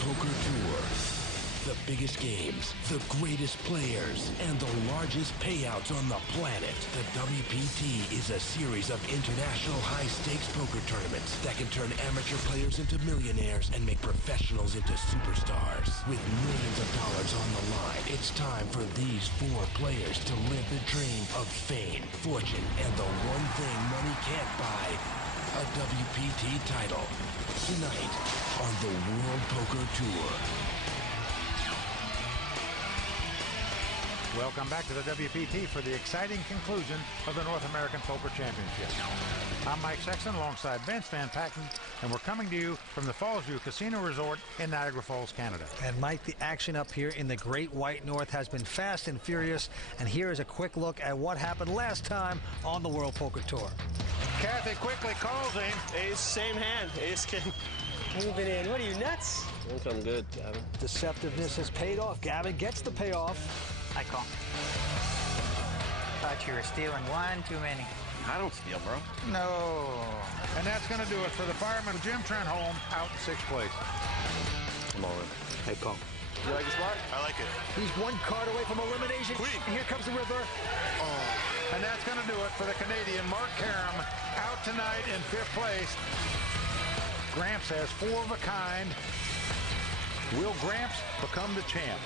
Poker Tour. The biggest games, the greatest players, and the largest payouts on the planet. The WPT is a series of international high-stakes poker tournaments that can turn amateur players into millionaires and make professionals into superstars. With millions of dollars on the line, it's time for these 4 players to live the dream of fame, fortune, and the one thing money can't buy, a WPT title. Tonight on the World Poker Tour. Welcome back to the WPT for the exciting conclusion of the North American Poker Championship. I'm Mike Sexton alongside Vince Van Patten, and we're coming to you from the Fallsview Casino Resort in Niagara Falls, Canada. And Mike, the action up here in the Great White North has been fast and furious, and here is a quick look at what happened last time on the World Poker Tour. Kathy quickly calls him. Ace, same hand. Ace can move it in. What are you, nuts? I think I'm good, Gavin. Deceptiveness has paid off. Gavin gets the payoff. I call. Thought you were stealing one too many. I don't steal, bro. No. And that's going to do it for the fireman Jim Trenholm out in 6th place. I'm all in. Hey, Paul. You like the spot? I like it. He's one card away from elimination. Queen. And here comes the river. Oh. And that's going to do it for the Canadian Mark Karam out tonight in 5th place. Gramps has 4 of a kind. Will Gramps become the champ?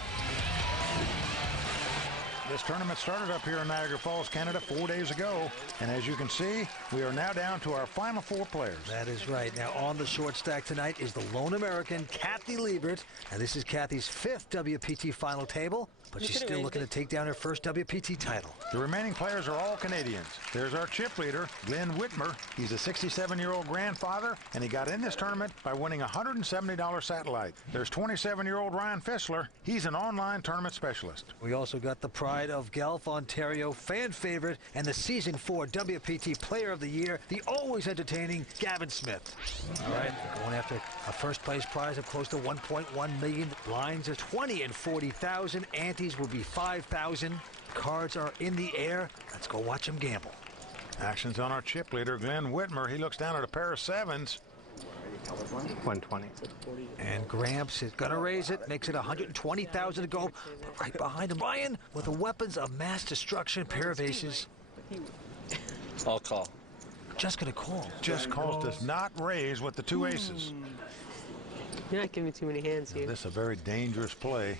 This tournament started up here in Niagara Falls, Canada 4 days ago. And as you can see, we are now down to our final 4 players. That is right. Now on the short stack tonight is the lone American, Kathy Liebert. And this is Kathy's 5th WPT final table, but she's still looking to take down her first WPT title. The remaining players are all Canadians. There's our chip leader, Glenn Whitmer. He's a 67-year-old grandfather, and he got in this tournament by winning a $170 satellite. There's 27-year-old Ryan Fissler. He's an online tournament specialist. We also got the pride of Guelph, Ontario, fan favorite, and the Season 4 WPT Player of the Year, the always entertaining Gavin Smith. All right, going after a first place prize of close to 1.1 million. Blinds are 20 and 40,000. Antes will be 5,000. Cards are in the air. Let's go watch him gamble. Action's on our chip leader, Glenn Whitmer. He looks down at a pair of 7s. 120. And Gramps is gonna raise it, makes it 120,000 to go. But right behind him, Ryan with the weapons of mass destruction, pair of aces. I'll call. Just gonna call. Just calls does not raise with the 2 aces. You're not giving me too many hands here. This is a very dangerous play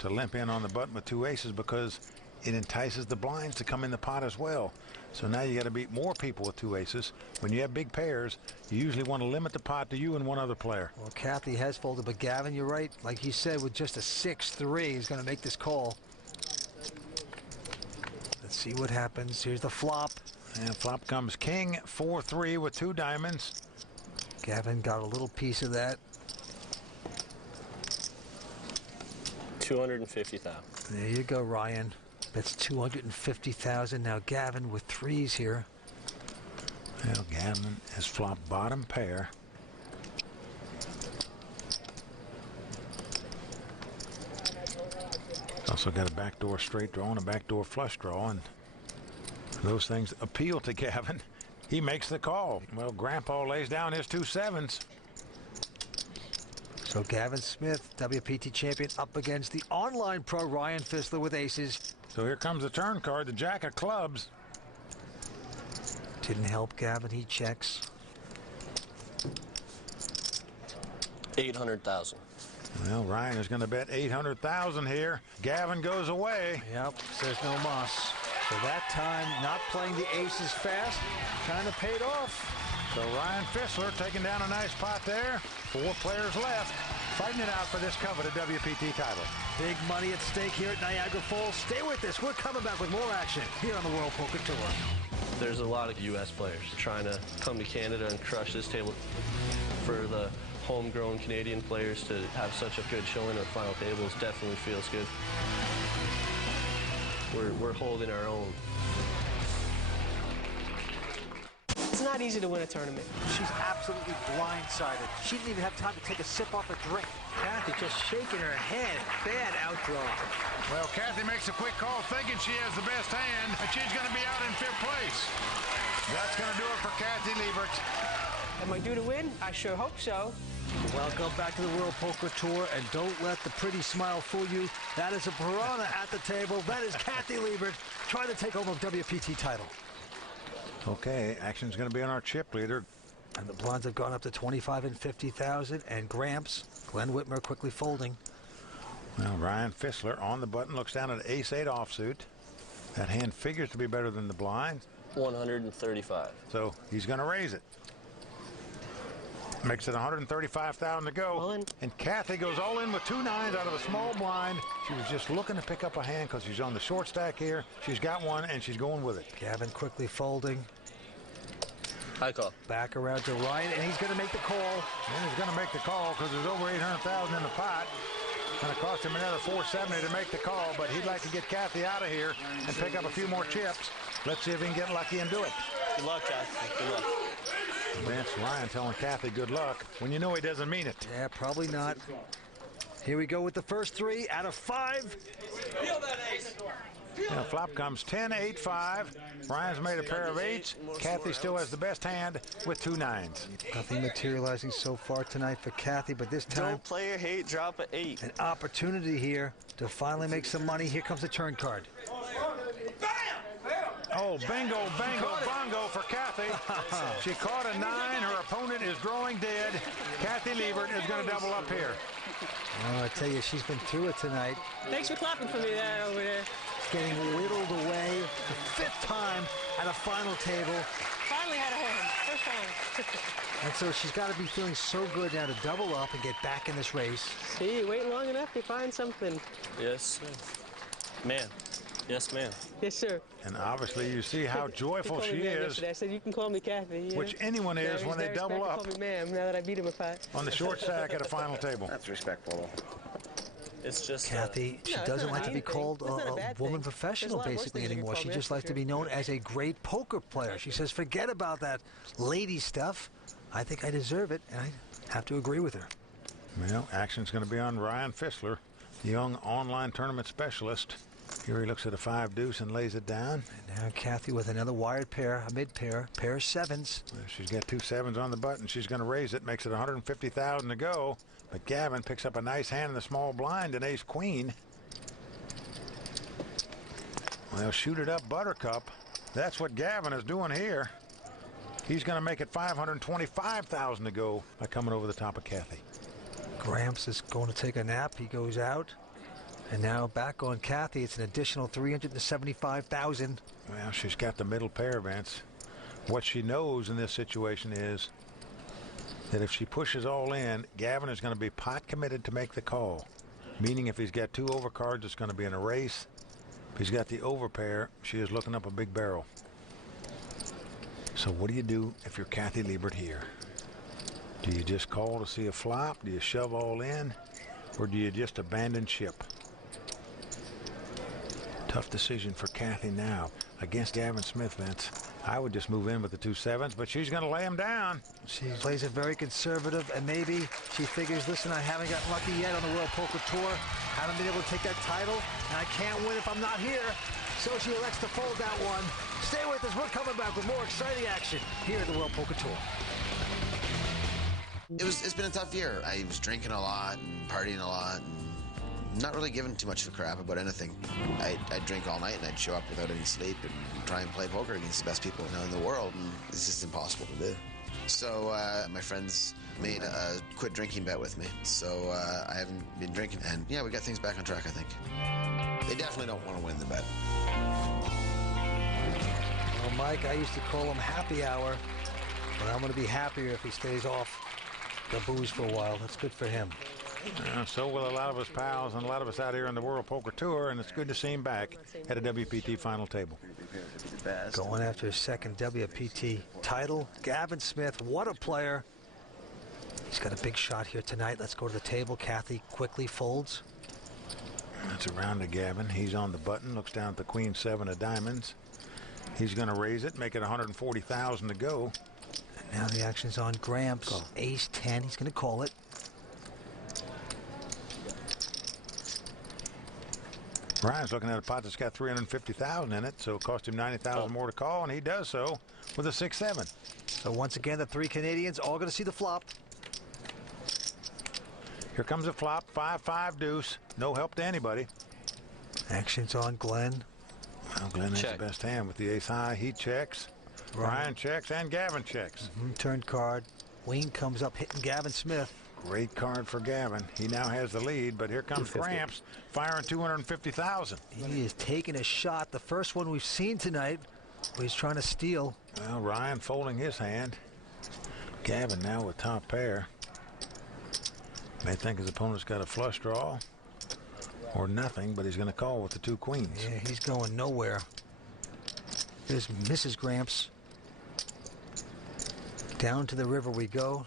to limp in on the button with 2 aces because it entices the blinds to come in the pot as well. So now you got to beat more people with 2 aces. When you have big pairs, you usually want to limit the pot to you and one other player. Well, Kathy has folded, but Gavin, you're right. Like you said, with just a 6-3, he's going to make this call. Let's see what happens. Here's the flop. And flop comes king, 4-3 with 2 diamonds. Gavin got a little piece of that. 250,000. There you go, Ryan. That's 250,000. Now Gavin with 3s here. Well, Gavin has flopped bottom pair. Also got a backdoor straight draw and a backdoor flush draw, and those things appeal to Gavin. He makes the call. Well, Grandpa lays down his 2 7s. So Gavin Smith, WPT champion, up against the online pro Ryan Fissler with aces. So here comes the turn card, the Jack of clubs. Didn't help Gavin, he checks. 800,000. Well, Ryan is going to bet 800,000 here. Gavin goes away. Yep, says no mas. So that time, not playing the aces fast, kind of paid off. So Ryan Fissler taking down a nice pot there. 4 players left, fighting it out for this coveted WPT title. Big money at stake here at Niagara Falls. Stay with us. We're coming back with more action here on the World Poker Tour. There's a lot of U.S. players trying to come to Canada and crush this table. For the homegrown Canadian players to have such a good showing at final tables definitely feels good. We're holding our own. It's not easy to win a tournament. She's absolutely blindsided. She didn't even have time to take a sip off a drink. Kathy just shaking her head. Bad outdraw. Well, Kathy makes a quick call thinking she has the best hand, and she's going to be out in 5th place. That's going to do it for Kathy Liebert. Am I due to win? I sure hope so. Welcome back to the World Poker Tour, and don't let the pretty smile fool you. That is a piranha at the table. That is Kathy Liebert trying to take home a WPT title. Okay, action's going to be on our chip leader. And the blinds have gone up to 25 and 50,000. And Gramps, Glenn Whitmer quickly folding. Well, Ryan Fissler on the button looks down at ace-8 offsuit. That hand figures to be better than the blind. 135. So he's going to raise it. Makes it 135,000 to go. And Kathy goes all in with 2 nines out of a small blind. She was just looking to pick up a hand because she's on the short stack here. She's got one, and she's going with it. Gavin quickly folding. High call. Back around to Ryan, and he's going to make the call. And he's going to make the call because there's over 800,000 in the pot. Going to cost him another 470 to make the call, but he'd like to get Kathy out of here and pick up a few more chips. Let's see if he can get lucky and do it. Good luck, Kathy. Good luck. Vance Ryan telling Kathy good luck when you know he doesn't mean it. Yeah, probably not. Here we go with the first 3 out of 5. Now flop comes 10, 8, 5. Ryan's made a pair of 8s. Kathy still has the best hand with 2 9s. Nothing materializing so far tonight for Kathy, but this time Don't play or hate, drop an 8. an opportunity here to finally make some money. Here comes the turn card. Oh, bingo, bango, bongo for Kathy. She caught a 9. Her opponent is drawing dead. Kathy Liebert is going to double up here. Oh, I tell you, she's been through it tonight. Thanks for clapping for me there over there. Getting whittled away the 5th time at a final table. Finally had a hand. First time. And so she's got to be feeling so good now to double up and get back in this race. See, you wait long enough, you find something. Yes, ma'am. Yes, ma'am. Yes, sir. And obviously you see how joyful she is, I said, you can call me Kathy. Yeah. which anyone is when they double up Call me ma'am, now that I beat him a 5. on the short stack at a final table. That's respectful. It's just Kathy, she No, it's doesn't not like a to be mean thing. called It's not a a bad woman thing. professional There's a lot worse basically things you can anymore. call She me, just that's likes for to be sure. known as a great poker player. She says, forget about that lady stuff. I think I deserve it, and I have to agree with her. Well, action's going to be on Ryan Fissler, the young online tournament specialist. Here he looks at a 5 deuce and lays it down. And now Kathy with another wired pair, a mid pair, pair of 7s. Well, she's got 2 7s on the button. She's going to raise it, makes it 150,000 to go. But Gavin picks up a nice hand in the small blind, an ace queen. Well, shoot it up, Buttercup. That's what Gavin is doing here. He's going to make it 525,000 to go by coming over the top of Kathy. Gramps is going to take a nap. He goes out. And now back on Kathy, it's an additional 375,000. Well, she's got the middle pair, Vince. What she knows in this situation is that if she pushes all in, Gavin is going to be pot committed to make the call. Meaning if he's got 2 overcards, it's going to be in a race. If he's got the overpair, she is looking up a big barrel. So what do you do if you're Kathy Liebert here? Do you just call to see a flop? Do you shove all in? Or do you just abandon ship? Tough decision for Kathy now against Gavin Smith, Vince. I would just move in with the 2 7s, but she's going to lay him down. She plays it very conservative, and maybe she figures, listen, I haven't gotten lucky yet on the World Poker Tour. Haven't been able to take that title, and I can't win if I'm not here. So she elects to fold that one. Stay with us. We're coming back with more exciting action here at the World Poker Tour. It's been a tough year. I was drinking a lot and partying a lot and not really giving too much of a crap about anything. I'd drink all night and I'd show up without any sleep and try and play poker against the best people in the world, and it's just impossible to do. So my friends made a quit drinking bet with me, so I haven't been drinking, and yeah, we got things back on track, I think. They definitely don't want to win the bet. Well, Mike, I used to call him happy hour, but I'm going to be happier if he stays off the booze for a while. That's good for him. So will a lot of us pals and a lot of us out here on the World Poker Tour, and it's good to see him back at a WPT final table. Going after his second WPT title. Gavin Smith, what a player. He's got a big shot here tonight. Let's go to the table. Kathy quickly folds. That's around to Gavin. He's on the button, looks down at the Queen 7 of diamonds. He's going to raise it, make it 140,000 to go. And now the action's on Gramps. Ace 10, he's going to call it. Ryan's looking at a pot that's got 350,000 in it, so it cost him 90,000 more to call, and he does so with a 6-7. So once again, the three Canadians all going to see the flop. Here comes a flop, 5-5 deuce. No help to anybody. Action's on Glenn. Well, Glenn has Check. the best hand with the ace high. He checks. Ryan checks and Gavin checks. Turn card. Wayne comes up hitting Gavin Smith. Great card for Gavin. He now has the lead, but here comes Gramps firing 250,000. He is taking a shot. The first one we've seen tonight. He's trying to steal. Well, Ryan folding his hand. Gavin now with top pair. May think his opponent's got a flush draw or nothing, but he's going to call with the two queens. Yeah, he's going nowhere. There's Mrs. Gramps. Down to the river we go.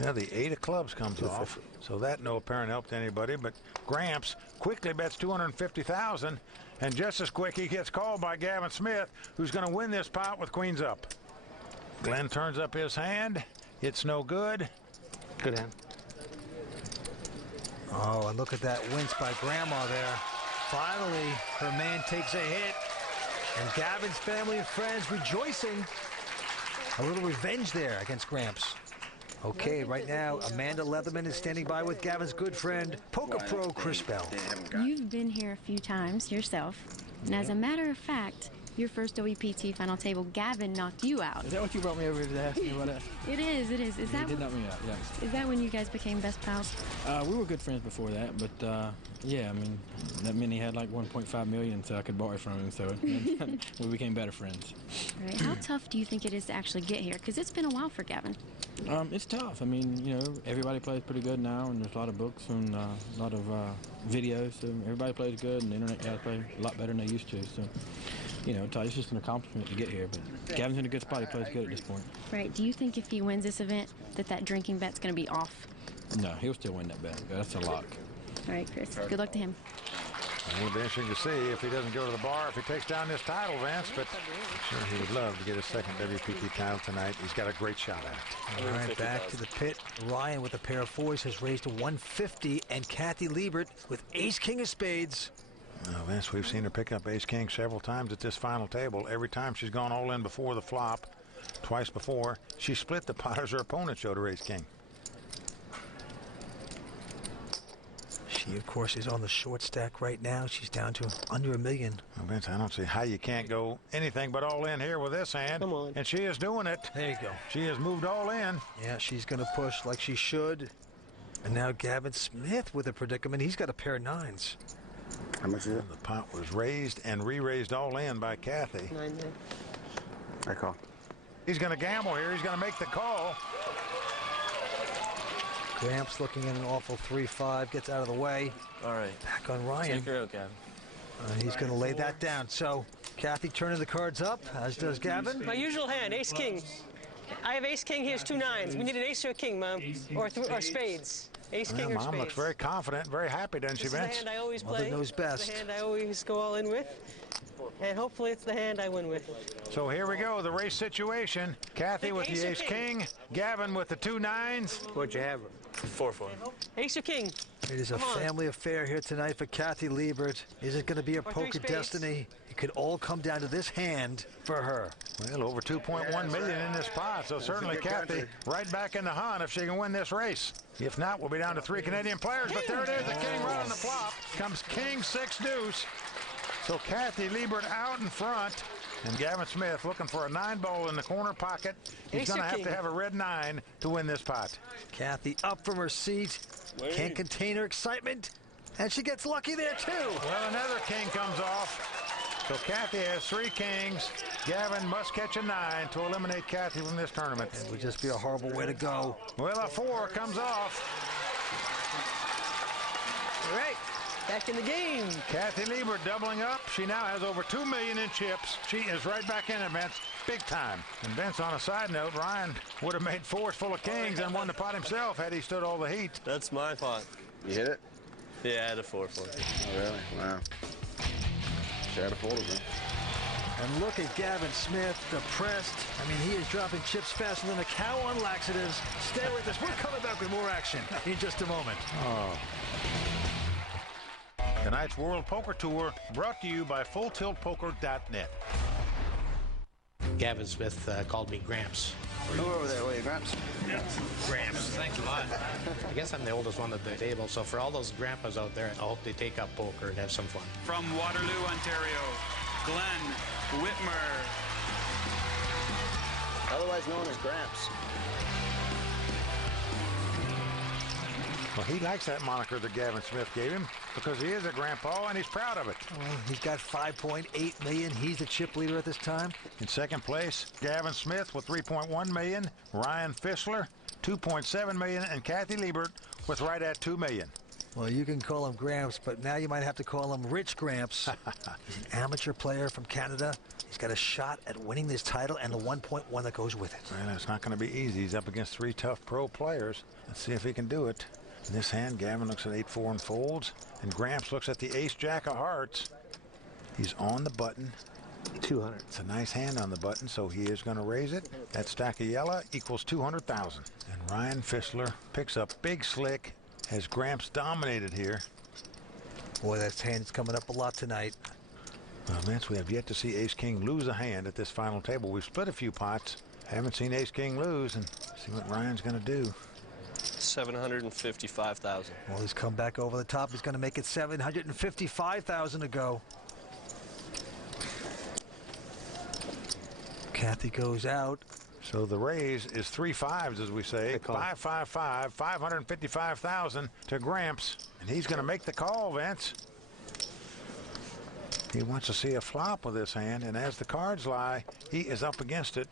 Yeah, the 8 of clubs comes off, so that no apparent help to anybody, but Gramps quickly bets 250,000, and just as quick he gets called by Gavin Smith, who's going to win this pot with queens up. Glenn turns up his hand. It's no good. Good hand. Oh, and look at that wince by Grandma there. Finally, her man takes a hit, and Gavin's family and friends rejoicing. A little revenge there against Gramps. Okay, right now, Amanda Leatherman is standing by with Gavin's good friend, poker pro Chris Bell. You've been here a few times yourself, and as a matter of fact, your first WPT final table, Gavin knocked you out. Is that what you brought me over here to ask me about that? It is, it is. Is You that did knock me out, yes. is that when you guys became best pals? We were good friends before that, but yeah, I mean, that meant he had like 1.5 million, so I could borrow from him, so we became better friends. Right. How tough do you think it is to actually get here? Because it's been a while for Gavin. It's tough. I mean, you know, everybody plays pretty good now, and there's a lot of books and a lot of videos, so everybody plays good, and the internet guys play a lot better than they used to, so, you know, it's just an accomplishment to get here, but Gavin's in a good spot. He plays good at this point. Right. Do you think if he wins this event that drinking bet's going to be off? No, he'll still win that bet. That's a lock. All right, Chris. Good luck to him. It'll be interesting to see if he doesn't go to the bar, if he takes down this title, Vince, but I'm sure he would love to get his second WPT title tonight. He's got a great shot at it. All right, back to the pit. Ryan with a pair of fours has raised to 150, and Kathy Liebert with ace-king of spades. Well, Vince, we've seen her pick up ace-king several times at this final table. Every time she's gone all in before the flop, twice before, she split the pot as her opponent showed her ace-king. She, of course, is on the short stack right now. She's down to under $1 million. Well, Vince, I don't see how you can't go anything but all in here with this hand. Come on. And she is doing it. There you go. She has moved all in. Yeah, she's going to push like she should. And now Gavin Smith with a predicament. He's got a pair of nines. How much is it? The pot was raised and re-raised all in by Kathy. 9 there. I call. He's going to gamble here. He's going to make the call. Gramps looking at an awful 3-5, gets out of the way. All right. Back on Ryan. Take her out, Gavin. He's going to lay that down. So Kathy turning the cards up, as does Gavin. My usual hand, ace king. I have ace king. Here's 2 9s. We need an ace or a king, Mom, or spades. Ace king or Mom spades. looks very confident, very happy, doesn't she, This is the Vince? hand I always Mother play. knows This is best. the hand I always go all in with. And hopefully it's the hand I win with. So here we go, the race situation. Kathy with Ace the or ace king? king, Gavin with the 2 9s. What'd you have? 4-4. Ace or king? It is a Come on. family affair here tonight for Kathy Liebert. Is it going to be a Or 3 poker spades. destiny? It could all come down to this hand for her. Well, over 2.1 million in this pot, so certainly Kathy right back in the hunt if she can win this race. If not, we'll be down to 3 Canadian players, but there it is, the king right on the flop. Comes king 6 deuce. So Kathy Liebert out in front, and Gavin Smith looking for a 9-ball in the corner pocket. He's Ace going or to have to king? have a red 9 to win this pot. Kathy up from her seat. Can't contain her excitement. And she gets lucky there, too. Well, another king comes off. So Kathy has 3 kings. Gavin must catch a 9 to eliminate Kathy from this tournament. It would just be a horrible way to go. Well, a 4 comes off. All right. Back in the game. Kathy Liebert doubling up. She now has over 2 million in chips. She is right back in it, Vince. Big time. And Vince, on a side note, Ryan would have made 4s full of kings and won the pot himself had he stood all the heat. That's my pot. You hit it? Yeah, I had a 4-4. Oh, really? Wow. Should have folded it. And look at Gavin Smith, depressed. I mean, he is dropping chips faster than a cow on laxatives. Stay with us. We're coming back with more action in just a moment. Tonight's World Poker Tour brought to you by FullTiltPoker.net. Gavin Smith called me Gramps. Who over there? Wait, Gramps? Gramps, thanks a lot. I guess I'm the oldest one at the table, so for all those grandpas out there, I hope they take up poker and have some fun. From Waterloo, Ontario, Glenn Whitmer. Otherwise known as Gramps. Well, he likes that moniker that Gavin Smith gave him because he is a grandpa and he's proud of it. Well, he's got $5.8 million. He's the chip leader at this time. In second place, Gavin Smith with $3.1 million, Ryan Fischler, $2.7 million, and Kathy Liebert with right at $2 million. Well, you can call him Gramps, but now you might have to call him Rich Gramps. He's an amateur player from Canada. He's got a shot at winning this title and the 1.1 that goes with it. Well, it's not going to be easy. He's up against 3 tough pro players. Let's see if he can do it. In this hand, Gavin looks at 8-4 and folds, and Gramps looks at the ace-jack of hearts. He's on the button. 200. It's a nice hand on the button, so he is going to raise it. That stack of yellow equals 200,000. And Ryan Fischler picks up big slick. Has Gramps dominated here? Boy, that hand's coming up a lot tonight. Well, Vince, we have yet to see Ace-King lose a hand at this final table. We've split a few pots. Haven't seen Ace-King lose, and see what Ryan's going to do. 755,000. Well, he's come back over the top. He's going to make it 755,000 to go. Kathy goes out. So the raise is 3 5s, as we say. 555, 555,000 to Gramps, and he's going to make the call, Vince. He wants to see a flop with this hand, and as the cards lie, he is up against it.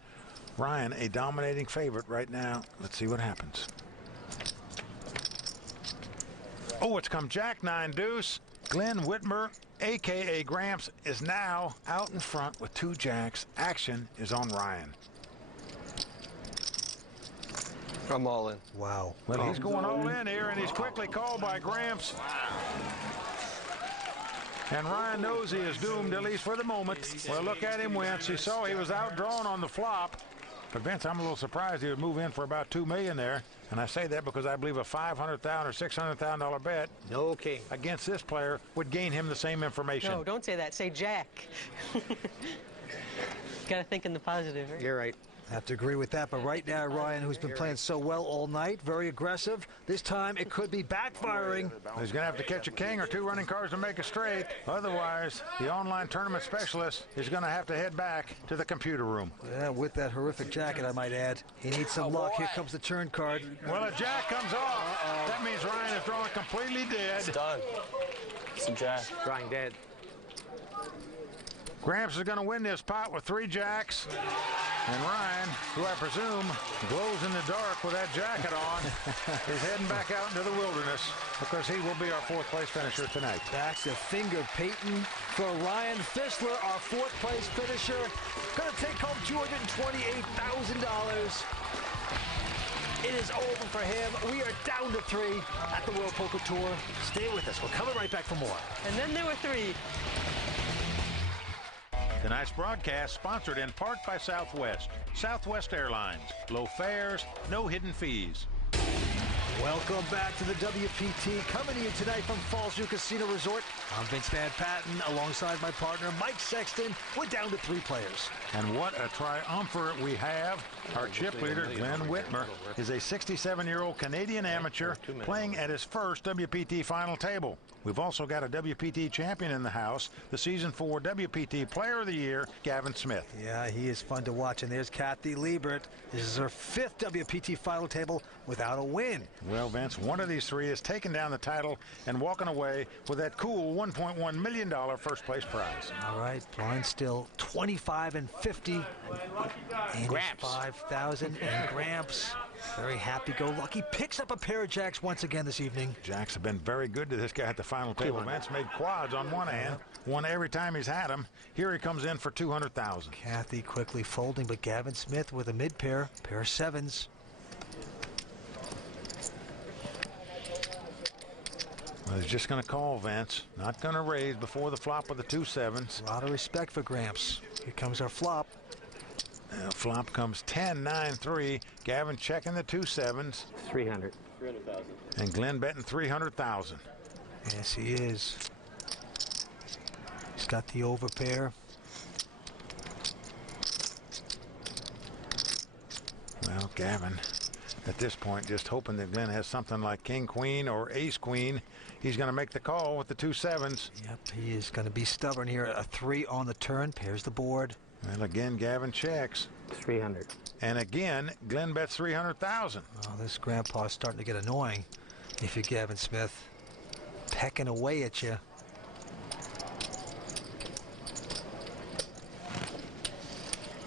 Ryan, a dominating favorite right now. Let's see what happens. Oh, it's come Jack 9 deuce. Glenn Whitmer, a.k.a. Gramps, is now out in front with 2 jacks. Action is on Ryan. I'm all in. Wow. Well, he's going all in here, and he's quickly called by Gramps. And Ryan knows he is doomed, at least for the moment. Well, look at him wince. He saw he was outdrawn on the flop. But, Vince, I'm a little surprised he would move in for about $2 million there. And I say that because I believe a $500,000 or $600,000 bet against this player would gain him the same information. No, don't say that. Say Jack. Got to think in the positive. Right? You're right. I have to agree with that, but right now, Ryan, who's been playing so well all night, very aggressive. This time, it could be backfiring. He's going to have to catch a king or 2 running cards to make a straight. Otherwise, the online tournament specialist is going to have to head back to the computer room. Yeah, with that horrific jacket, I might add. He needs some luck. Here comes the turn card. Well, a jack comes off. That means Ryan is drawing completely dead. It's done. It's a jack. Drawing dead. Gramps is going to win this pot with 3 jacks. And Ryan, who I presume glows in the dark with that jacket on, is heading back out into the wilderness because he will be our 4th place finisher tonight. Back to finger painting for Ryan Fischler, our 4th place finisher. Going to take home $228,000. It is over for him. We are down to 3 at the World Poker Tour. Stay with us. We're coming right back for more. And then there were 3. Tonight's broadcast sponsored in part by Southwest. Southwest Airlines. Low fares, no hidden fees. Welcome back to the WPT. Coming to you tonight from Falls View Casino Resort. I'm Vince Van Patten alongside my partner Mike Sexton. We're down to 3 players. And what a triumvirate we have. Our chip leader, Glenn Whitmer, is a 67-year-old Canadian amateur playing at his first WPT final table. We've also got a WPT champion in the house, the Season 4 WPT Player of the Year, Gavin Smith. Yeah, he is fun to watch. And there's Kathy Liebert. This is her 5th WPT final table without a win. Well, Vince, one of these 3 is taking down the title and walking away with that cool $1.1 million first place prize. All right, blind still 25 and 50. And Gramps. 5,000 and Gramps. Very happy-go-lucky. Picks up a pair of jacks once again this evening. Jacks have been very good to this guy at the final table. Vince made quads on one hand, won every time he's had them. Here he comes in for $200,000. Kathy quickly folding, but Gavin Smith with a mid-pair, pair of 7s. Well, he's just going to call, Vince. Not going to raise before the flop with the 2 7s. A lot of respect for Gramps. Here comes our flop. Flop comes 10-9-3. Gavin checking the 2 7s. 300. 300,000. And Glenn betting 300,000. Yes, he is. He's got the overpair. Well, Gavin, at this point, just hoping that Glenn has something like King Queen or Ace Queen. He's going to make the call with the 2 7s. Yep, he is going to be stubborn here. A 3 on the turn, pairs the board. Well, again, Gavin checks. 300. And again, Glenn bets 300,000. Oh, this grandpa's starting to get annoying if you're Gavin Smith. Pecking away at you.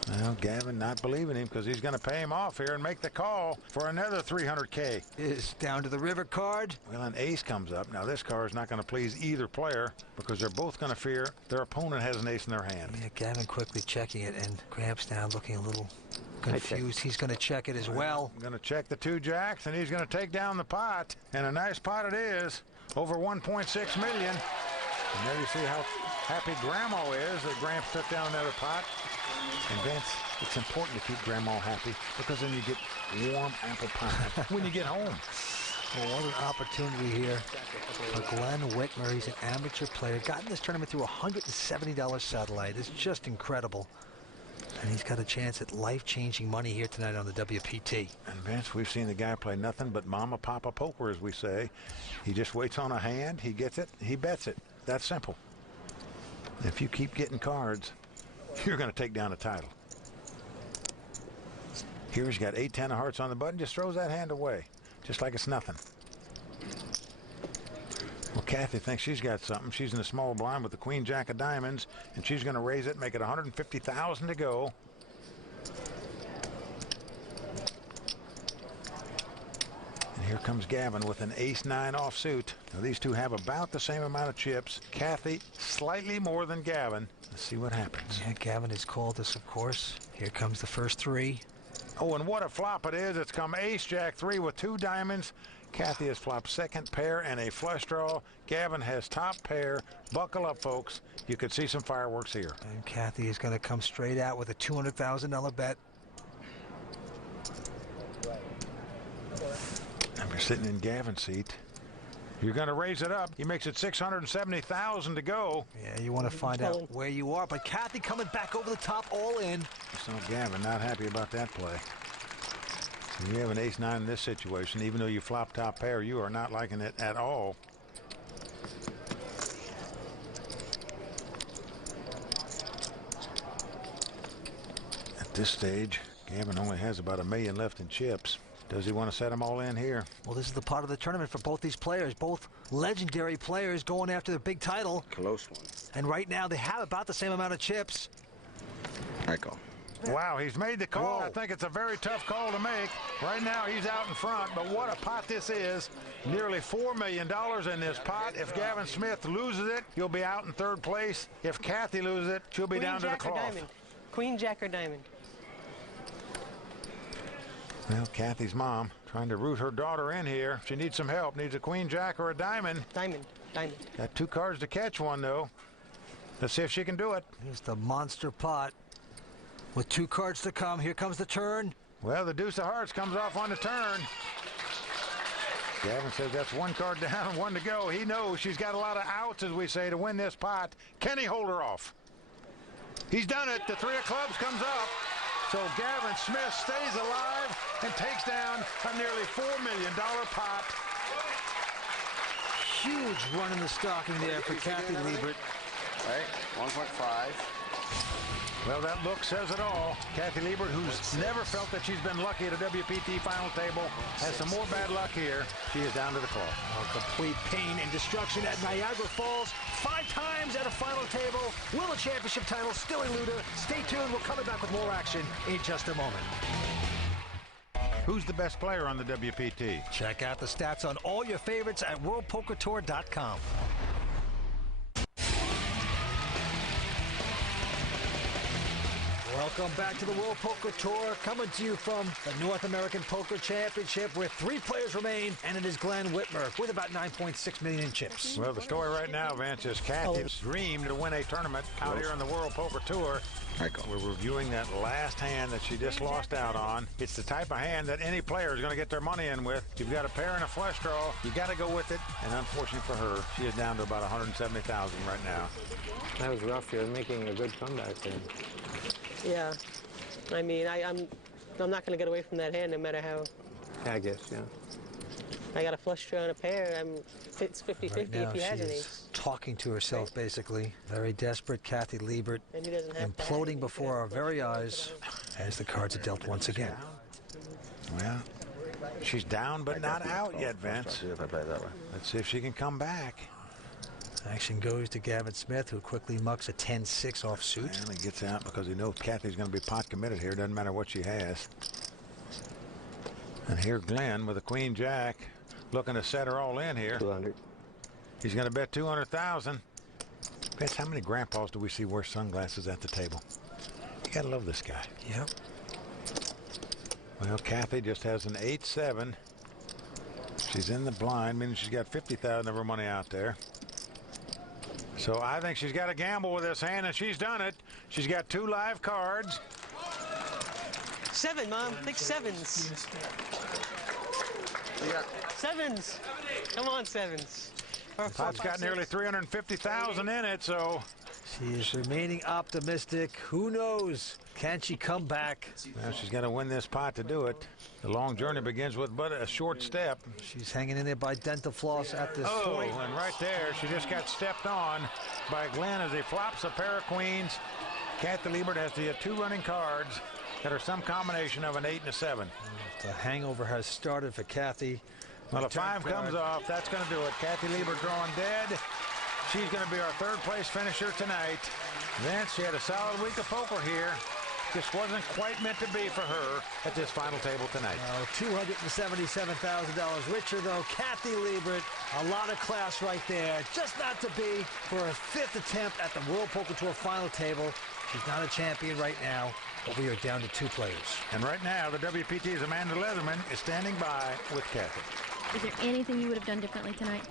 Well, Gavin not believing him because he's going to pay him off here and make the call for another 300K. Is down to the river card. Well, an ace comes up. Now, this card is not going to please either player because they're both going to fear their opponent has an ace in their hand. Yeah, Gavin quickly checking it, and Gramps now looking a little confused. He's going to check it as well. I'm going to check the 2 jacks, and he's going to take down the pot. And a nice pot it is. Over 1.6 million. And there you see how happy Grandma is that Gramps took down another pot. And Vince, it's important to keep Grandma happy because then you get warm apple pie when you get home. Well, what an opportunity here for Glenn Whitmer. He's an amateur player. Got in this tournament through a $170 satellite. It's just incredible. And he's got a chance at life-changing money here tonight on the WPT. And Vince, we've seen the guy play nothing but mama papa poker, as we say. He just waits on a hand, he gets it, he bets it. That's simple. If you keep getting cards, you're going to take down a title. Here he's got 8, 10 of hearts on the button, just throws that hand away, just like it's nothing. Well, Kathy thinks she's got something. She's in the small blind with the Queen Jack of diamonds, and she's going to raise it, make it 150,000 to go. And here comes Gavin with an ace-9 offsuit. Now, these two have about the same amount of chips. Kathy slightly more than Gavin. Let's see what happens. Yeah, Gavin has called this, of course. Here comes the first 3. Oh, and what a flop it is. It's come ace-jack-3 with 2 diamonds. Kathy has flopped second pair and a flush draw. Gavin has top pair. Buckle up, folks. You could see some fireworks here. And Kathy is going to come straight out with a $200,000 bet. And we're sitting in Gavin's seat. You're going to raise it up. He makes it 670,000 to go. Yeah, you want to find out where you are. But Kathy coming back over the top, all in. So Gavin not happy about that play. So you have an ace-9 in this situation. Even though you flop top pair, you are not liking it at all. At this stage, Gavin only has about $1 million left in chips. Does he want to set them all in here? Well, this is the part of the tournament for both these players. Both legendary players going after their big title. Close one. And right now, they have about the same amount of chips. I call. Wow, he's made the call. Whoa. I think it's a very tough call to make. Right now, he's out in front, but what a pot this is. Nearly $4 million in this pot. If Gavin Smith loses it, he'll be out in 3rd place. If Kathy loses it, she'll be down to the cloth. Queen, Jack, or diamond. Well, Kathy's mom trying to root her daughter in here. She needs some help. Needs a Queen Jack or a diamond. Diamond. Got 2 cards to catch one, though. Let's see if she can do it. Here's the monster pot with 2 cards to come. Here comes the turn. Well, the deuce of hearts comes off on the turn. Gavin says that's 1 card down, 1 to go. He knows she's got a lot of outs, as we say, to win this pot. Can he hold her off? He's done it. The 3 of clubs comes up. So Gavin Smith stays alive and takes down a nearly $4 million pot. Huge run in the stocking there for Kathy Liebert. Right, 1.5. Well, that look says it all. Kathy Liebert, who's never felt that she's been lucky at a WPT final table, has some more bad luck here. She is down to the cloth. Complete pain and destruction at Niagara Falls. 5 times at a final table. Will the championship title still elude her? Stay tuned. We're coming back with more action in just a moment. Who's the best player on the WPT? Check out the stats on all your favorites at WorldPokerTour.com. Welcome back to the World Poker Tour, coming to you from the North American Poker Championship, where 3 players remain, and it is Glenn Whitmer with about 9.6 million in chips. Well, the story right now, Vince, is Kathy's dream to win a tournament out here on the World Poker Tour. We're reviewing that last hand that she just lost out on. It's the type of hand that any player is going to get their money in with. You've got a pair and a flush draw. You got to go with it. And unfortunately for her, she is down to about 170,000 right now. That was rough. You're making a good comeback there. Yeah. I mean, I'm I'm not going to get away from that hand no matter how. I guess, yeah. I got a flush draw and a pair. It's 50-50 Right now, if he has she any. is talking to herself, basically. Very desperate, Kathy Liebert, And he doesn't have imploding before our very eyes as the cards are dealt once again. Well, she's down but not out yet, Vince. Let's see if she can come back. Action goes to Gavin Smith, who quickly mucks a 10-6 off suit. And he gets out because he knows Kathy's going to be pot committed here. Doesn't matter what she has. And here Glenn with a queen jack, looking to set her all in here. 200. He's going to bet 200,000. Vince, how many grandpas do we see wear sunglasses at the table? You got to love this guy. Yep. Well, Kathy just has an 8-7. She's in the blind, meaning she's got 50,000 of her money out there. So I think she's got to gamble with this hand, and she's done it. She's got 2 live cards. 7, Mom. Think 7s. Yeah. 7s. Come on, 7s. The pot's got nearly 350,000 in it, so She is remaining optimistic. Who knows? Can she come back? well, she's got to win this pot to do it. The long journey begins with but a short step. She's hanging in there by dental floss at this point. And right there, she just got stepped on by Glenn as he flops a pair of queens. Kathy Liebert has the 2 running cards that are some combination of an 8 and a 7. The hangover has started for Kathy. Well, a 5 comes off. That's going to do it. Kathy Liebert drawing dead. She's going to be our 3rd place finisher tonight. Vince, she had a solid week of poker here. Just wasn't quite meant to be for her at this final table tonight. $277,000 richer, though. Kathy Liebert, a lot of class right there. Just not to be for her 5th attempt at the World Poker Tour final table. She's not a champion right now, but we are down to 2 players. And right now, the WPT's Amanda Leatherman is standing by with Kathy. Is there anything you would have done differently tonight?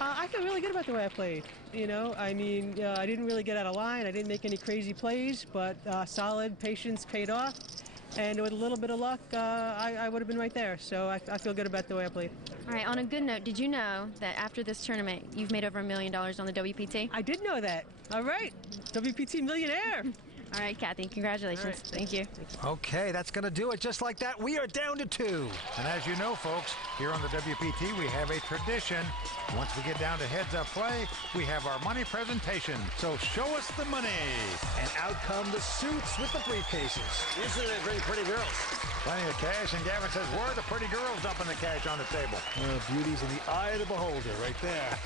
I feel really good about the way I played. You know, I mean, I didn't really get out of line. I didn't make any crazy plays, but solid patience paid off. And with a little bit of luck, I would have been right there. So I feel good about the way I played. All right, on a good note, did you know that after this tournament, you've made over $1 million on the WPT? I did know that. All right, WPT millionaire. All right, Kathy, congratulations. Right. Thank you. Okay, that's going to do it. Just like that, we are down to 2. And as you know, folks, here on the WPT, we have a tradition. Once we get down to heads-up play, we have our money presentation. So show us the money. And out come the suits with the briefcases. Usually they bring pretty girls. Plenty of cash, and Gavin says, where are the pretty girls dumping the cash on the table? Beauty's in the eye of the beholder right there.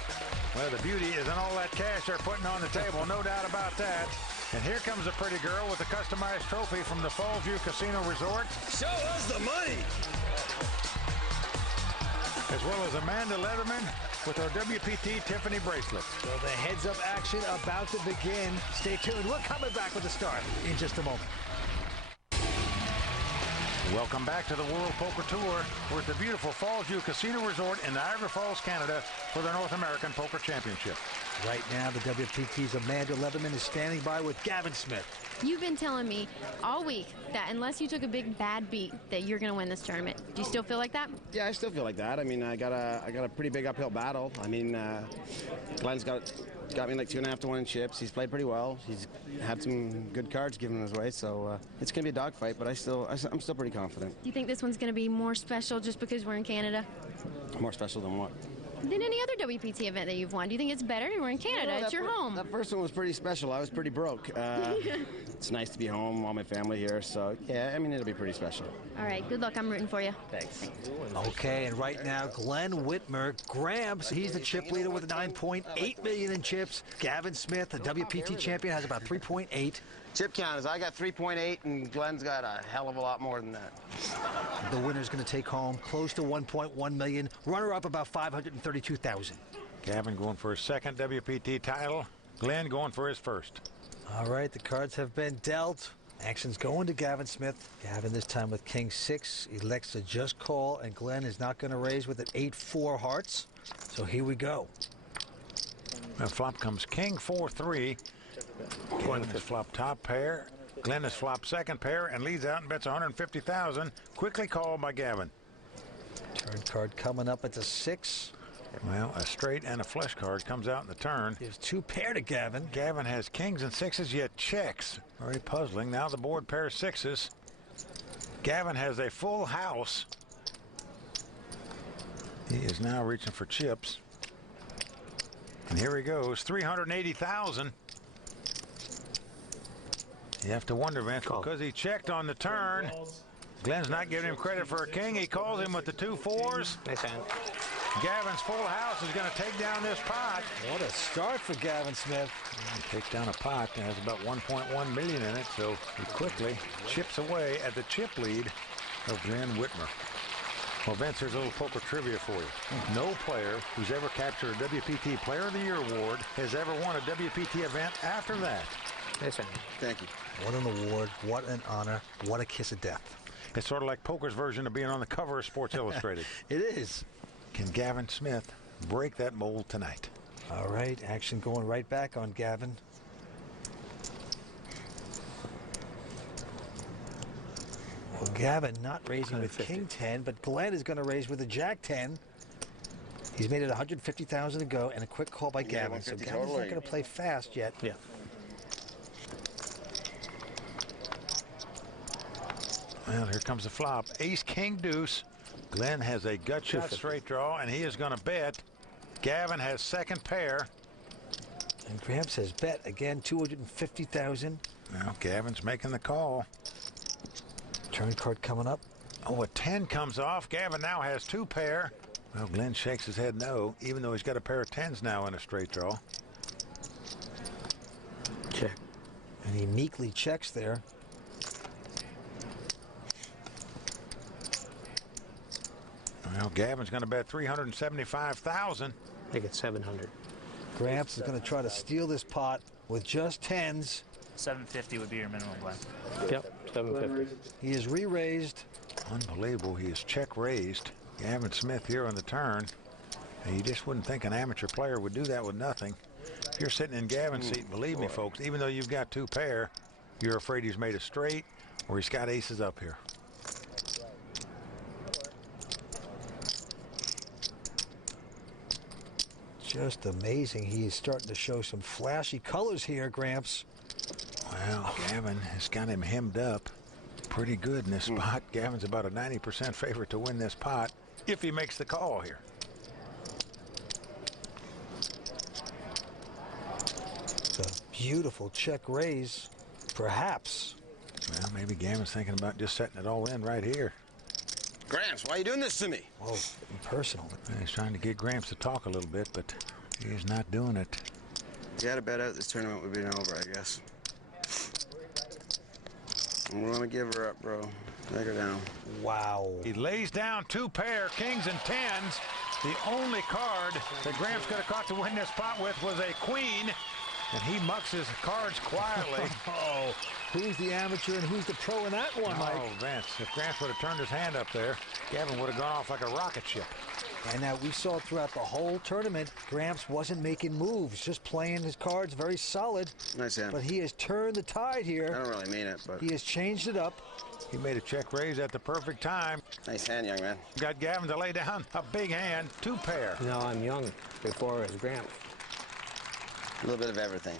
Well, the beauty is in all that cash they're putting on the table, no doubt about that. And here comes a pretty girl with a customized trophy from the Fallsview Casino Resort. Show us the money. As well as Amanda Leatherman with our WPT Tiffany bracelet. So the heads-up action about to begin. Stay tuned. We're coming back with a start in just a moment. Welcome back to the World Poker Tour. We're at the beautiful Fallsview Casino Resort in Niagara Falls, Canada for the North American Poker Championship. Right now, the WPT's Amanda Leatherman is standing by with Gavin Smith. You've been telling me all week that unless you took a big bad beat, that you're going to win this tournament. Do you still feel like that? Yeah, I still feel like that. I mean, I got a pretty big uphill battle. I mean, Glenn's got me like 2.5 to 1 in chips. He's played pretty well. He's had some good cards given his way, so it's going to be a dogfight. But I'm still pretty confident. Do you think this one's going to be more special just because we're in Canada? More special than what? Than any other WPT event that you've won. Do you think it's better? We're in Canada. Well, it's your home. That first one was pretty special. I was pretty broke. It's nice to be home, all my family here. So, yeah, I mean, it'll be pretty special. All right. Good luck. I'm rooting for you. Thanks. Okay, and right now, Glenn Whitmer grabs. He's the chip leader with 9.8 million in chips. Gavin Smith, the WPT champion, has about 3.8. Chip count is I got 3.8, and Glenn's got a hell of a lot more than that. The winner's going to take home close to 1.1 million. Runner-up about 532,000. Gavin going for his 2nd WPT title. Glenn going for his 1st. All right, the cards have been dealt. Action's going to Gavin Smith. Gavin this time with King 6 elects to just call, and Glenn is not going to raise with an 8-4 hearts. So here we go. Well, flop comes King 4-3. Gavin has flopped top pair. Glenn has flopped 2nd pair and leads out and bets 150,000. Quickly called by Gavin. Turn card coming up. It's a 6. Well, a straight and a flush card comes out in the turn. Gives 2 pair to Gavin. Gavin has kings and 6s, yet checks. Very puzzling. Now the board pairs 6s. Gavin has a full house. He is now reaching for chips. And here he goes, 380,000. You have to wonder, Vince, because he checked on the turn. Glenn's not giving him credit for a king. He calls him with the 2 4s. Nice hand. Gavin's full house is going to take down this pot. What a start for Gavin Smith. Take down a pot that has about 1.1 million in it, so he quickly chips away at the chip lead of Glenn Whitmer. Well, Vince, here's a little poker trivia for you. No player who's ever captured a WPT Player of the Year award has ever won a WPT event after that. Nice hand. Thank you. What an award, what an honor, what a kiss of death. It's sort of like poker's version of being on the cover of Sports Illustrated. It is. Can Gavin Smith break that mold tonight? All right, action going right back on Gavin. Well, Gavin not raising with King 10, but Glenn is going to raise with a Jack 10. He's made it 150,000 to go, and a quick call by Gavin. So Gavin's not going to play fast yet. Yeah. Well, here comes the flop. Ace, King, Deuce. Glenn has a gut shot straight draw, and he is going to bet. Gavin has second pair. And Graham says bet again, 250,000. Well, Gavin's making the call. Turn card coming up. Oh, a 10 comes off. Gavin now has 2 pair. Well, Glenn shakes his head no, even though he's got a pair of 10s now in a straight draw. Check. And he meekly checks there. Well, Gavin's going to bet 375,000. Make it 700. Gramps is going to try to steal this pot with just 10s. 750 would be your minimum, Glenn. Yep, 750. He is re-raised. Unbelievable. He is check raised. Gavin Smith here on the turn. And you just wouldn't think an amateur player would do that with nothing. If you're sitting in Gavin's seat, believe me, folks, even though you've got 2 pair, you're afraid he's made a straight or he's got aces up here. Just amazing. He is starting to show some flashy colors here, Gramps. Well, Gavin has got him hemmed up pretty good in this spot. Gavin's about a 90% favorite to win this pot if he makes the call here. It's a beautiful check raise, perhaps. Well, maybe Gavin's thinking about just setting it all in right here. Gramps, why are you doing this to me? Oh, personal. He's trying to get Gramps to talk a little bit, but he's not doing it. If you had a bet out, this tournament would be over, I guess. I'm going to give her up, bro. Take her down. Wow. He lays down 2 pair, kings and 10s. The only card that Gramps could have caught to win this pot with was a queen, and he mucks his cards quietly. Oh, who's the amateur and who's the pro in that one, Mike? Oh, Vince, if Gramps would have turned his hand up there, Gavin would have gone off like a rocket ship. And now we saw throughout the whole tournament, Gramps wasn't making moves, just playing his cards very solid. Nice hand. But he has turned the tide here. I don't really mean it, but... He has changed it up. He made a check raise at the perfect time. Nice hand, young man. Got Gavin to lay down a big hand, 2 pair. No, I'm young. Before it was Gramps. A little bit of everything.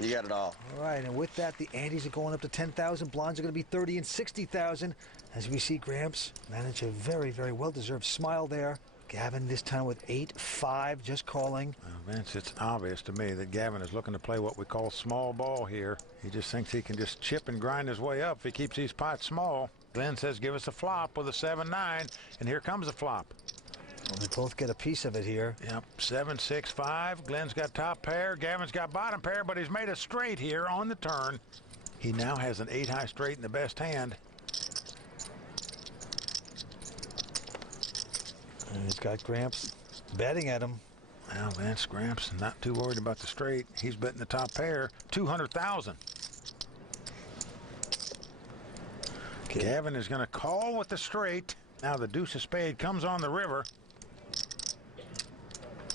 You got it all. All right, and with that, the antes are going up to 10,000. Blinds are going to be 30 and 60,000. As we see Gramps manage a very, very well-deserved smile there. Gavin this time with 8-5, just calling. Well, Vince, it's obvious to me that Gavin is looking to play what we call small ball here. He just thinks he can just chip and grind his way up if he keeps these pots small. Glenn says give us a flop with a 7-9, and here comes a flop. Well, they both get a piece of it here. Yep, 7-6-5. Glenn's got top pair. Gavin's got bottom pair, but he's made a straight here on the turn. He now has an 8-high straight in the best hand. And he's got Gramps betting at him. Well, Vince, Gramps not too worried about the straight. He's betting the top pair, 200,000. Okay. Gavin is going to call with the straight. Now the deuce of spade comes on the river.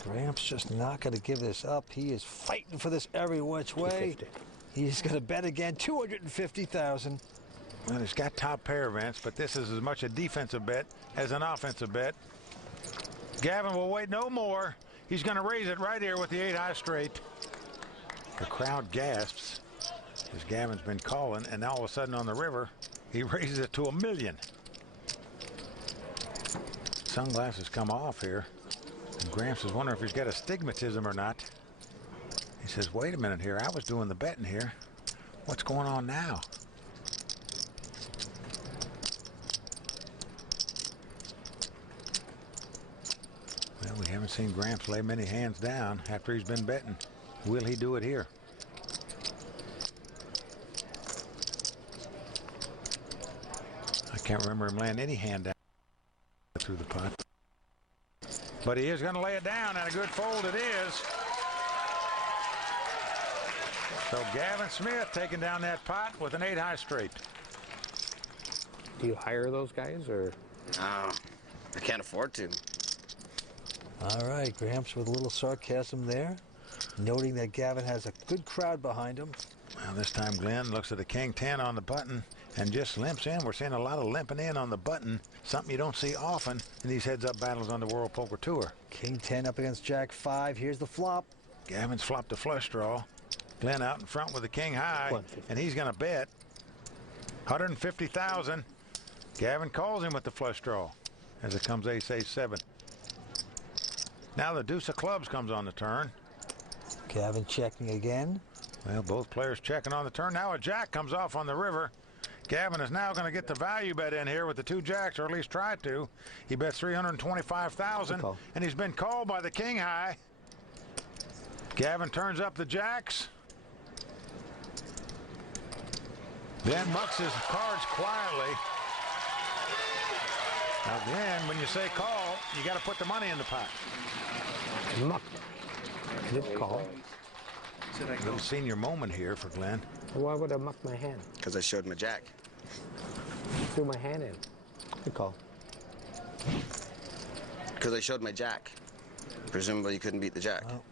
Gramps just not going to give this up. He is fighting for this every which way. He's going to bet again, 250,000. Well, he's got top pair, Vince, but this is as much a defensive bet as an offensive bet. Gavin will wait no more. He's going to raise it right here with the 8-high straight. The crowd gasps as Gavin's been calling, and now all of a sudden on the river, he raises it to $1 million. sunglasses come off here. And Gramps is wondering if he's got astigmatism or not. He says, wait a minute here. I was doing the betting here. What's going on now? Well, we haven't seen Gramps lay many hands down after he's been betting. Will he do it here? I can't remember him laying any hand down through the pot. But he is going to lay it down, and a good fold it is. So Gavin Smith taking down that pot with an 8-high straight. Do you hire those guys, or? I can't afford to. All right, Gramps with a little sarcasm there, noting that Gavin has a good crowd behind him. Well, this time Glenn looks at the King 10 on the button and just limps in. We're seeing a lot of limping in on the button, something you don't see often in these heads-up battles on the World Poker Tour. King 10 up against Jack 5. Here's the flop. Gavin's flopped a flush draw. Glenn out in front with the King high, and he's going to bet 150,000. Gavin calls him with the flush draw as it comes ace, ace, 7. Now the deuce of clubs comes on the turn. Gavin checking again. Well, both players checking on the turn. Now a jack comes off on the river. Gavin is now going to get the value bet in here with the 2 jacks, or at least try to. He bets 325,000, and he's been called by the King high. Gavin turns up the jacks. Then mucks his cards quietly. Now, Glenn, when you say call, you got to put the money in the pot. Muck. Did call. A little senior moment here for Glenn. Why would I muck my hand? Because I showed him a jack. Threw my hand in. Good call. Because I showed my jack. Presumably you couldn't beat the jack. Well,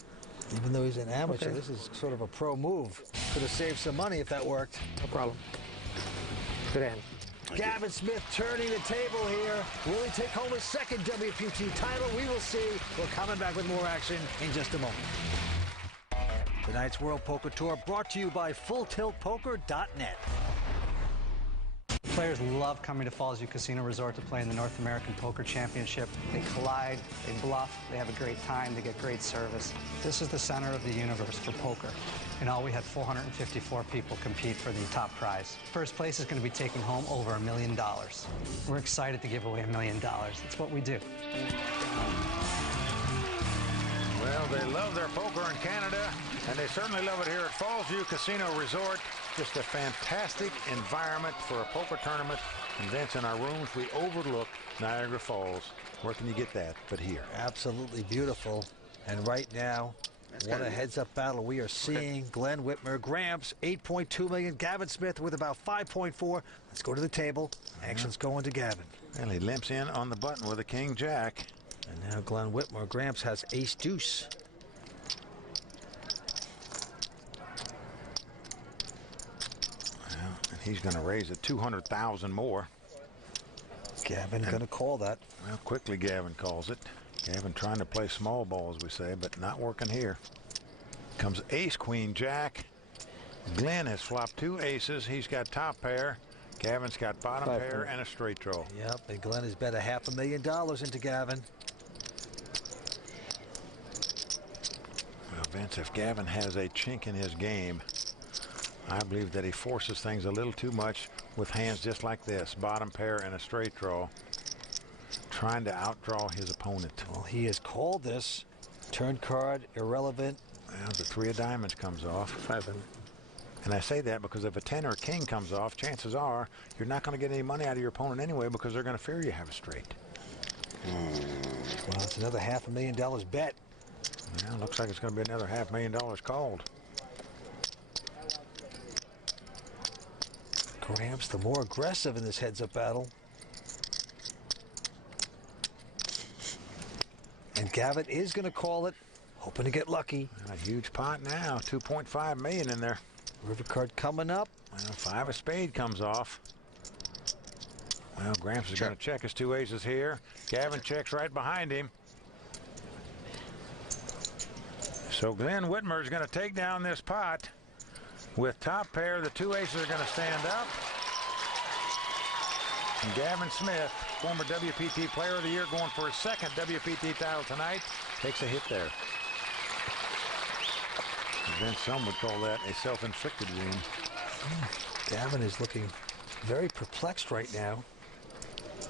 even though he's an amateur, this is sort of a pro move. Could have saved some money if that worked. No problem. Good hand. Gavin Smith turning the table here. Will he take home his second WPT title? We will see. We're coming back with more action in just a moment. Tonight's World Poker Tour brought to you by FullTiltPoker.net. Players love coming to Fallsview Casino Resort to play in the North American Poker Championship. They collide, they bluff, they have a great time, they get great service. This is the center of the universe for poker. In all, we had 454 people compete for the top prize. First place is going to be taking home over $1 million. We're excited to give away $1 million. It's what we do. Well, they love their poker in Canada, and they certainly love it here at Fallsview Casino Resort. Just a fantastic environment for a poker tournament. Events in our rooms, we overlook Niagara Falls. Where can you get that but here? Absolutely beautiful. And right now, what a heads-up battle we are seeing. Glenn Whitmer, Gramps, 8.2 million. Gavin Smith with about 5.4. Let's go to the table. Action's going to Gavin. And he limps in on the button with a King Jack. And now Glenn Whitmer, Gramps has ace deuce. Well, and he's going to raise it 200,000 more. Gavin going to call that. Well, quickly Gavin calls it. Gavin trying to play small ball, as we say, but not working here. Comes ace, queen, jack. Glenn has flopped 2 aces. He's got top pair. Gavin's got bottom pair and a straight draw. Yep, and Glenn has bet $500,000 into Gavin. Well, Vince, if Gavin has a chink in his game, I believe that he forces things a little too much with hands just like this, bottom pair and a straight draw, trying to outdraw his opponent. Well, he has called this. Turn card, irrelevant. Well, the 3 of diamonds comes off. 500. And I say that because if a 10 or a king comes off, chances are you're not going to get any money out of your opponent anyway because they're going to fear you have a straight. Well, it's another $500,000 bet. Yeah, looks like it's going to be another $500,000 called. Gramps, the more aggressive in this heads-up battle. And Gavin is going to call it, hoping to get lucky. A huge pot now, 2.5 million in there. River card coming up. Well, 5 of spade comes off. Well, Gramps is going to check his 2 aces here. Gavin checks right behind him. So Glenn Whitmer is going to take down this pot. With top pair, the 2 aces are going to stand up. And Gavin Smith, former WPT Player of the Year, going for his second WPT title tonight, takes a hit there. Then some would call that a self-inflicted wound. Gavin is looking very perplexed right now.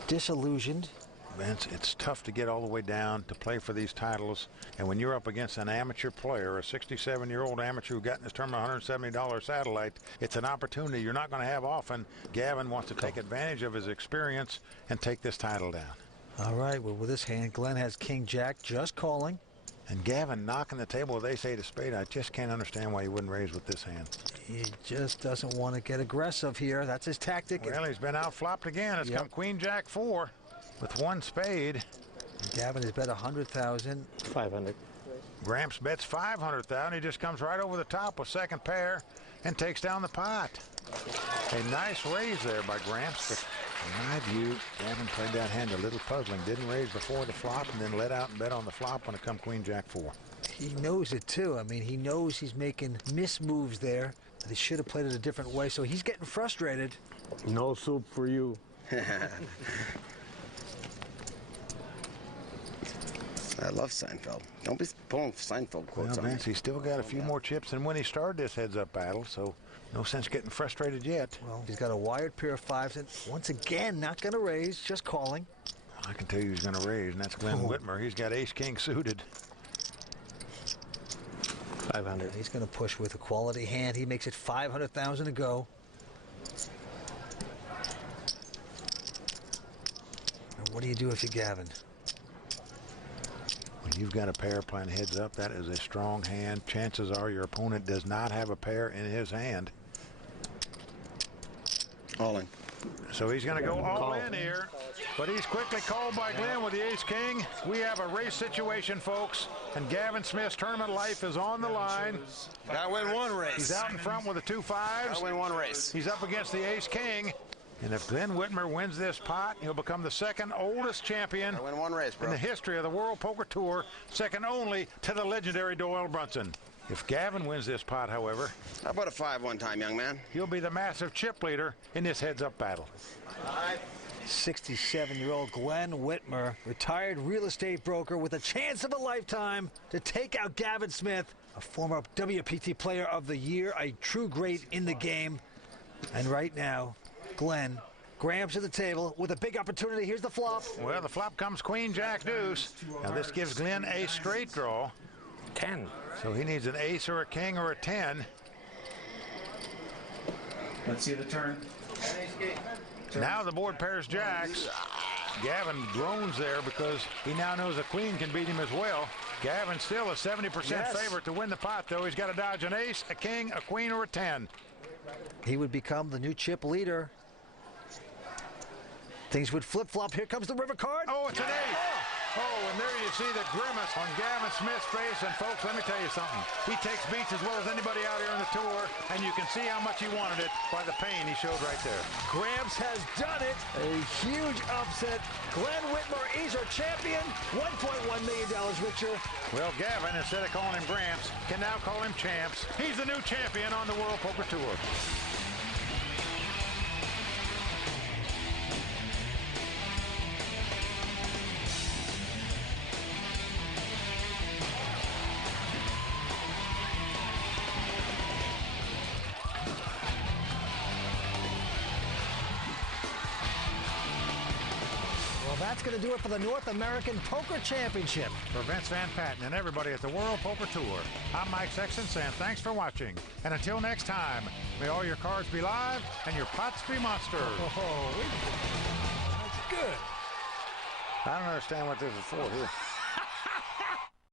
Disillusioned. Vince, it's tough to get all the way down to play for these titles. And when you're up against an amateur player, a 67-year-old amateur who got in this tournament $170 satellite, it's an opportunity you're not going to have often. Gavin wants to take advantage of his experience and take this title down. All right, well, with this hand, Glenn has King-Jack just calling. And Gavin knocking the table with ace-8 of spade. I just can't understand why he wouldn't raise with this hand. He just doesn't want to get aggressive here. That's his tactic. Well, he's been out-flopped again. It's come Queen-Jack-4 with one spade. Gavin has bet 100,000. 500. Gramps bets 500,000. He just comes right over the top with second pair and takes down the pot. A nice raise there by Gramps, but in my view, Gavin played that hand a little puzzling. Didn't raise before the flop and then let out and bet on the flop when it come Queen-Jack-4. He knows it too. I mean, he knows he's making mismoves there, that he should have played it a different way, so he's getting frustrated. No soup for you. I love Seinfeld. Don't be pulling Seinfeld quotes on me. Vince, he's still got a few more chips than when he started this heads-up battle, so no sense getting frustrated yet. Well, he's got a wired pair of fives, and once again, not going to raise, just calling. I can tell you who's going to raise, and that's Glenn Whitmer. He's got ace-king suited. 500. He's going to push with a quality hand. He makes it 500,000 to go. And what do you do if you're Gavin? When you've got a pair playing heads up, that is a strong hand. Chances are your opponent does not have a pair in his hand. All in. So he's going to go all in here, but he's quickly called by Glenn with the ace-king. We have a race situation, folks, and Gavin Smith's tournament life is on the line. Gotta win one race. He's out in front with the 2 5s. Gotta win one race. He's up against the ace-king. And if Glenn Whitmer wins this pot, he'll become the second oldest champion Gotta win one race, bro. in the history of the World Poker Tour, second only to the legendary Doyle Brunson. If Gavin wins this pot, however, how about a 5 one time, young man? He'll be the massive chip leader in this heads-up battle. 67-year-old Glenn Whitmer, retired real estate broker with a chance of a lifetime to take out Gavin Smith, a former WPT Player of the Year, a true great in the game. And right now, Glenn, Gramps at the table with a big opportunity. Here's the flop. Well, the flop comes Queen-Jack-Deuce. Now this gives Glenn a straight draw. 10. So he needs an ace or a king or a 10. Let's see the turn. Now the board pairs jacks. Gavin groans there because he now knows a queen can beat him as well. Gavin's still a 70% favorite to win the pot, though. He's got to dodge an ace, a king, a queen, or a 10. He would become the new chip leader. Things would flip-flop. Here comes the river card. Oh, it's an ace. Oh, and there you see the grimace on Gavin Smith's face. And, folks, let me tell you something. He takes beats as well as anybody out here on the tour, and you can see how much he wanted it by the pain he showed right there. Gramps has done it. A huge upset. Glenn Whitmer is our champion. $1.1 million richer. Well, Gavin, instead of calling him Gramps, can now call him Champs. He's the new champion on the World Poker Tour. That's going to do it for the North American Poker Championship. For Vince Van Patten and everybody at the World Poker Tour, I'm Mike Sexton saying thanks for watching. And until next time, may all your cards be live and your pots be monster. Oh, that's good. I don't understand what this is for here.